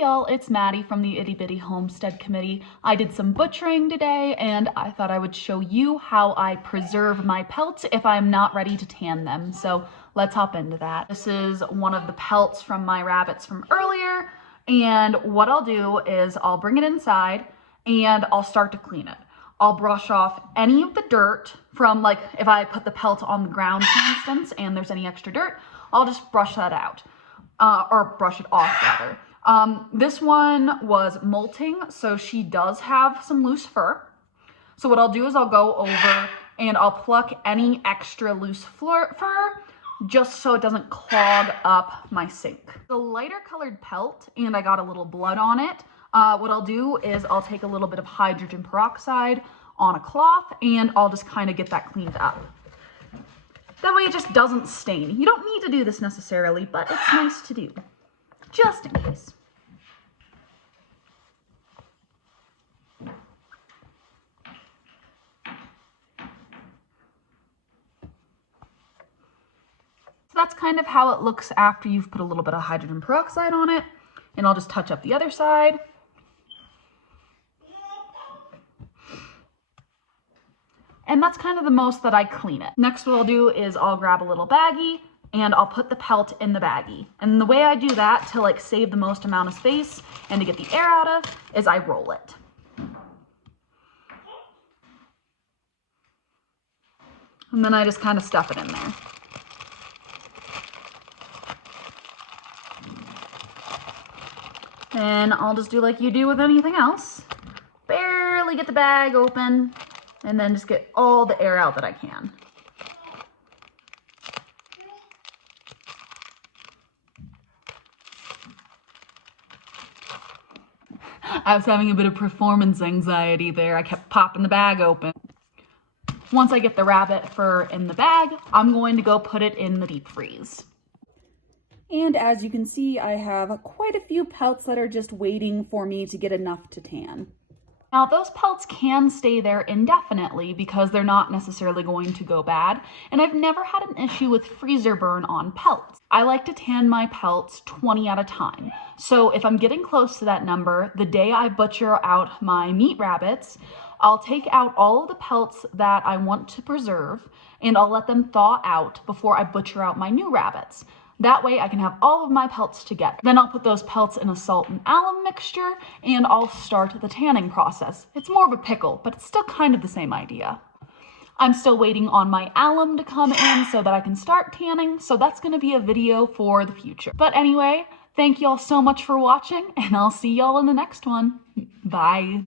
Hey y'all, it's Maddie from the Itty Bitty Homestead Committee. I did some butchering today and I thought I would show you how I preserve my pelts if I'm not ready to tan them. So let's hop into that. This is one of the pelts from my rabbits from earlier, and what I'll do is I'll bring it inside and I'll start to clean it. I'll brush off any of the dirt from, like, if I put the pelt on the ground, for instance, and there's any extra dirt, I'll just brush that out, or brush it off rather. This one was molting, so she does have some loose fur. So what I'll do is I'll go over and I'll pluck any extra loose fur just so it doesn't clog up my sink. The lighter colored pelt, and I got a little blood on it. What I'll do is I'll take a little bit of hydrogen peroxide on a cloth and I'll just kind of get that cleaned up. That way it just doesn't stain. You don't need to do this necessarily, but it's nice to do, just in case. So that's kind of how it looks after you've put a little bit of hydrogen peroxide on it. And I'll just touch up the other side. And that's kind of the most that I clean it. Next, what I'll do is I'll grab a little baggie and I'll put the pelt in the baggie. And the way I do that to, like, save the most amount of space and to get the air out of is I roll it. And then I just kind of stuff it in there. Then I'll just do like you do with anything else. Barely get the bag open and then just get all the air out that I can. I was having a bit of performance anxiety there. I kept popping the bag open. Once I get the rabbit fur in the bag, I'm going to go put it in the deep freeze. And as you can see, I have quite a few pelts that are just waiting for me to get enough to tan. Now, those pelts can stay there indefinitely because they're not necessarily going to go bad, and I've never had an issue with freezer burn on pelts. I like to tan my pelts 20 at a time. So if I'm getting close to that number, the day I butcher out my meat rabbits, I'll take out all of the pelts that I want to preserve and I'll let them thaw out before I butcher out my new rabbits. That way I can have all of my pelts together. Then I'll put those pelts in a salt and alum mixture and I'll start the tanning process. It's more of a pickle, but it's still kind of the same idea. I'm still waiting on my alum to come in so that I can start tanning, so that's gonna be a video for the future. But anyway, thank y'all so much for watching and I'll see y'all in the next one. Bye.